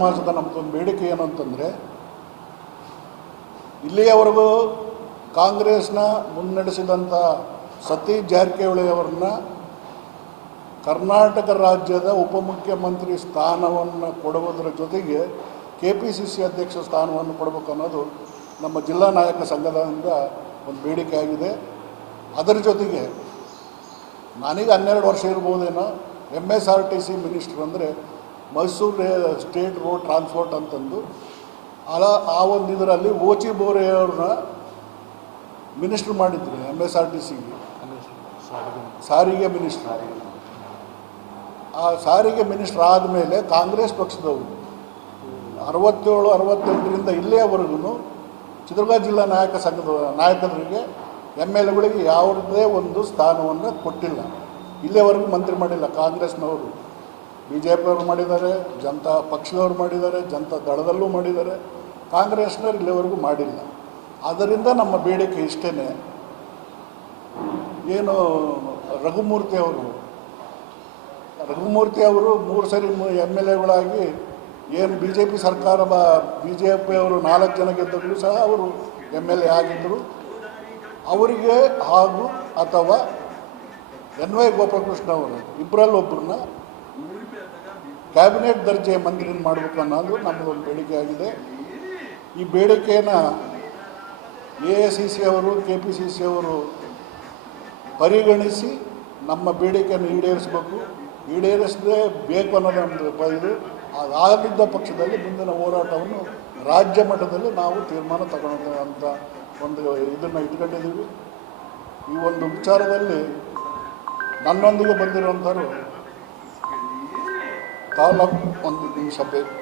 ಸಮಾಜದ ನಮ್ಮದೊಂದು ಬೇಡಿಕೆ ಏನು ಅಂತಂದರೆ, ಇಲ್ಲಿಯವರೆಗೂ ಕಾಂಗ್ರೆಸ್ನ ಮುನ್ನಡೆಸಿದಂಥ ಸತೀಶ್ ಜಾರಕಿಹೊಳಿ ಅವರನ್ನ ಕರ್ನಾಟಕ ರಾಜ್ಯದ ಉಪಮುಖ್ಯಮಂತ್ರಿ ಸ್ಥಾನವನ್ನು ಕೊಡುವುದರ ಜೊತೆಗೆ KPCC ಅಧ್ಯಕ್ಷ ಸ್ಥಾನವನ್ನು ಕೊಡಬೇಕು ಅನ್ನೋದು ನಮ್ಮ ಜಿಲ್ಲಾ ನಾಯಕ ಸಂಘದಿಂದ ಒಂದು ಬೇಡಿಕೆ ಆಗಿದೆ. ಅದರ ಜೊತೆಗೆ ನನಗೆ 12 ವರ್ಷ ಇರ್ಬೋದೇನೋ MSRTC ಮಿನಿಸ್ಟ್ರ್ ಅಂದರೆ ಮೈಸೂರು ಸ್ಟೇಟ್ ರೋಡ್ ಟ್ರಾನ್ಸ್ಪೋರ್ಟ್ ಅಂತಂದು ಆ ಒಂದು ಇದರಲ್ಲಿ ಓಚಿ ಬೋರೆ ಅವ್ರನ್ನ ಮಿನಿಸ್ಟ್ರ್ ಮಾಡಿದ್ರು MSRTCಗೆ, ಸಾರಿಗೆ ಮಿನಿಸ್ಟ್ರ್. ಆ ಸಾರಿಗೆ ಮಿನಿಸ್ಟ್ರ್ ಆದಮೇಲೆ ಕಾಂಗ್ರೆಸ್ ಪಕ್ಷದವರು 67-68ರಿಂದ ಇಲ್ಲಿಯವರೆಗೂ ಚಿತ್ರದುರ್ಗ ಜಿಲ್ಲಾ ನಾಯಕ ಸಂಘದ ನಾಯಕರಿಗೆ MLAಗಳಿಗೆ ಯಾವುದೇ ಒಂದು ಸ್ಥಾನವನ್ನು ಕೊಟ್ಟಿಲ್ಲ. ಇಲ್ಲಿಯವರೆಗೂ ಮಂತ್ರಿ ಮಾಡಿಲ್ಲ. ಕಾಂಗ್ರೆಸ್ನವರು, BJP ಅವರು ಮಾಡಿದ್ದಾರೆ, ಜನತಾ ಪಕ್ಷದವರು ಮಾಡಿದ್ದಾರೆ, ಜನತಾ ದಳದಲ್ಲೂ ಮಾಡಿದ್ದಾರೆ. ಕಾಂಗ್ರೆಸ್ನವ್ರು ಇಲ್ಲಿವರೆಗೂ ಮಾಡಿಲ್ಲ. ಆದ್ದರಿಂದ ನಮ್ಮ ಬೇಡಿಕೆ ಇಷ್ಟೇ, ಏನು ರಘುಮೂರ್ತಿ ಅವರು 3 ಸರಿ MLAಗಳಾಗಿ ಏನು BJP ಸರ್ಕಾರ BJP ಅವರು 4 ಜನ ಗೆದ್ದಗಳು ಸಹ ಅವರು MLA ಆಗಿದ್ದರು. ಅವರಿಗೆ ಹಾಗೂ ಅಥವಾ NY ಗೋಪಾಲಕೃಷ್ಣ ಅವರು ಇಬ್ಬರಲ್ಲೊಬ್ಬರನ್ನ ಕ್ಯಾಬಿನೆಟ್ ದರ್ಜೆ ಮಂತ್ರಿ ಮಾಡಬೇಕು ಅನ್ನೋದು ನಮ್ಮದೊಂದು ಬೇಡಿಕೆ ಆಗಿದೆ. ಈ ಬೇಡಿಕೆಯನ್ನು AICC ಅವರು KPCC ಅವರು ಪರಿಗಣಿಸಿ ನಮ್ಮ ಬೇಡಿಕೆಯನ್ನು ಈಡೇರಿಸಬೇಕು. ಈಡೇರಿಸದೇ ಬೇಕು ಅನ್ನೋದು ನಮ್ಮದು ಇದು. ಅದಾಗಿದ್ದ ಪಕ್ಷದಲ್ಲಿ ಮುಂದಿನ ಹೋರಾಟವನ್ನು ರಾಜ್ಯ ಮಟ್ಟದಲ್ಲಿ ನಾವು ತೀರ್ಮಾನ ತಗೊಳ್ಳೋದು ಅಂತ ಒಂದು ಇದನ್ನು ಇಟ್ಕೊಂಡಿದ್ದೀವಿ. ಈ ಒಂದು ವಿಚಾರದಲ್ಲಿ ನನ್ನೊಂದಿಗೆ ಬಂದಿರುವಂಥವ್ರು ತಾಲೂಕು ಒಂದು ನಿಮಿಷ ಬೇಕು.